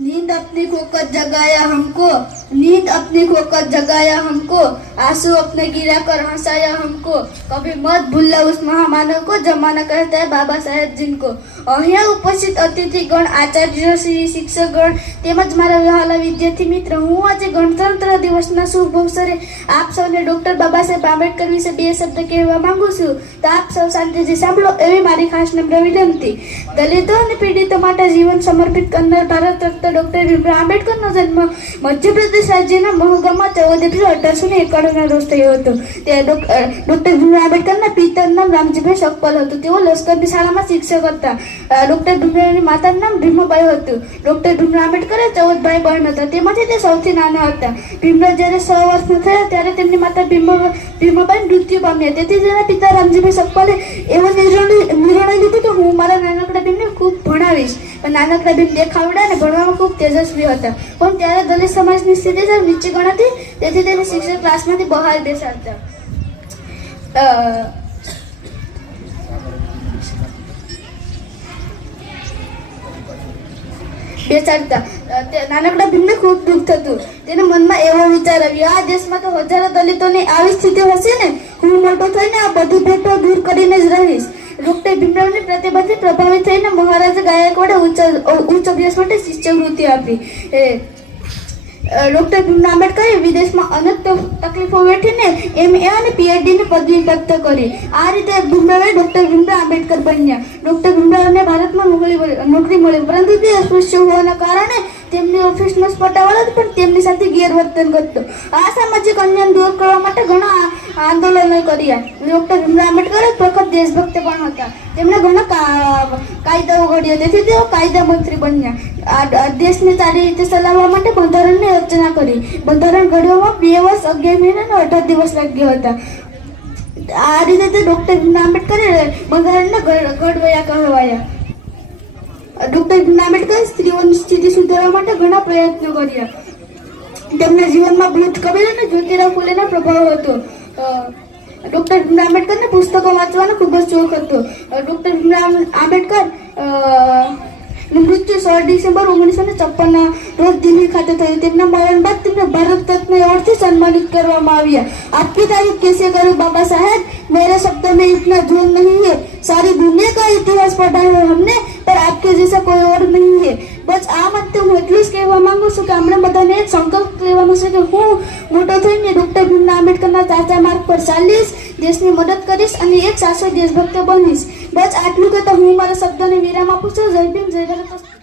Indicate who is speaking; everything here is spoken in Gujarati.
Speaker 1: नींद अपनी खोकर जगाया हमको नींद अपनी खोकर जगाया हमको आंसू अपने गिरा कर हंसाया हमको कभी मत भूलना उस महामानव को जमाना कहता है बाबा સાહેબ જીનકો અહીંયા ઉપસ્થિત અતિથિગણ આચાર્યશ્રી શિક્ષકગણ તેમજ મારા વહાલા વિદ્યાર્થી મિત્ર હું આજે ગણતંત્ર દિવસના શુભ અવસરે આપ સૌને ડોક્ટર બાબા સાહેબ આંબેડકર વિશે બે શબ્દ કહેવા માંગુ છું તો આપ સૌ શાંતિથી સાંભળો એવી મારી ખાસ નમ્ર વિનંતી દલિતો અને પીડિતો માટે જીવન સમર્પિત કરનાર ભારત રત્ન ડોક્ટર ભીમરાવ આંબેડકરનો જન્મ મધ્યપ્રદેશ રાજ્યના મહોગામાં ચૌદ એપ્રિલ અઢારસો ને એકાણુંના રોજ થયો હતો. તે ડોક- ડોક્ટર ભીમરાવ આંબેડકરના પિતાનું નામ રામજીભાઈ શકપલ હતું. તેઓ લશ્કરની શાળામાં શિક્ષક હતા. ડોક્ટર ભીમરાવની માતાનું નામ ભીમાબાઈ હતું. ડોક્ટર ભીમરાવ આંબેડકરે ચૌદ ભાઈ બહેન હતા. તેમાંથી તે સૌથી નાના હતા. ભીમરાવ જ્યારે છ વર્ષના થયા ત્યારે તેમની માતા ભીમા ભીમાબાઈ મૃત્યુ પામ્યા. તેથી તેના પિતા રામજીભાઈ શકપાલે એવો નિર્ણય લીધો કે હું મારા નાનકડા ભીમને ખૂબ ભણાવીશ પણ નાનકડા ભીમ દેખાવડા અને ભણવામાં ખૂબ તેજસ્વી હતા. પણ ત્યારે દલિત સમાજની સ્થિતિ સર નીચી ગણાતી, તેથી તેને શિક્ષક ક્લાસમાંથી બહાર બેસાડતા. બેસાડતા. નાનકડા ભીમને ખૂબ દુઃખ થતું. તેને મનમાં એવો વિચાર આવ્યો, આ દેશમાં તો હજારો દલિતોની આવી સ્થિતિ હશે ને? હું મોટો થઈને આ બધી ભેટો દૂર કરીને જ રહીશ. ડોક્ટર ભીમરાવની પ્રતિભાથી પ્રભાવિત થઈને મહારાજા ગાયકવાડે ઉચ્ચ ઉચ્ચ અભ્યાસ માટે શિષ્યવૃત્તિ આપી. એ ડોક્ટર ભીમરાવ આંબેડકરે વિદેશમાં અનેક તકલીફો વેઠીને એમ એ અને પીએચડીની પદવી પ્રાપ્ત કરી. આ રીતે ભીમરાવે ડોક્ટર ભીમરાવ આંબેડકર બન્યા. ડોક્ટર ભીમરાવને ભારતમાં નોકરી નોકરી મળી. પરંતુ તે અસ્પૃશ્ય હોવાના કારણે તેમની ઓફિસનો સ્પટાવાળો હતો, પણ તેમની સાથે ગેરવર્તન કરતો. આ સામાજિક અન્યાય દૂર કરવા માટે ઘણા આંદોલનો કર્યા. ડોક્ટર ભીમરાવ આંબેડકર એક દેશભક્ત પણ હતા. તેમણે ઘણા કાયદાઓ ઘડ્યા તેથી તેઓ કાયદા મંત્રી બન્યા. દેશને સારી રીતે ચલાવવા માટે બંધારણની રચના કરી. બંધારણ ઘડવામાં બે વર્ષ, અગિયાર મહિના અને અઢાર દિવસ લાગ્યા હતા. આ રીતે તે ડૉક્ટર ભીમરાવ આંબેડકરે બંધારણને ઘડ- ઘડવયા કહેવાયા. ડોક્ટર ભીમરાવ આંબેડકર સ્ત્રીઓની પ્રયત્નો કર્યા. તેમના જીવનમાં ભૂત કબીર અને જ્યોતિરાવ ફૂલેનો પ્રભાવ હતો. ડૉક્ટર ભીમરાવ આંબેડકરને પુસ્તકો વાંચવાનો ખૂબ જ શોખ હતો. ડૉક્ટર ભીમરાવ આંબેડકર મૃત્યુ સોળ ડિસેમ્બર ઓગણીસો ને છપ્પનના રોજ દિલ્હી ખાતે થયું. તેમના મરણ બાદ તેમને ભારત રત્ન એવોર્ડથી સન્માનિત કરવામાં આવ્યા. આપકી તારીખ કેસે કર્યું બાબા સાહેબ? મેરે શબ્દો મેં ઇતના જોર નહીં હે. સારી દુનિયા કા ઇતિહાસ પઢા હે હમને? કે આપણે બધાને સંકલ્પ લેવાનો છે કે હું મોટો થઈને ડોક્ટર ભીમરાવ આંબેડકરના ચાચા માર્ગ પર ચાલીશ, દેશની મદદ કરીશ અને એક સાચો દેશભક્ત બનીશ. બસ આટલું કહેતા હું મારા શબ્દોને વિરામ આપું છું. જય ભીમ, જય ભારત.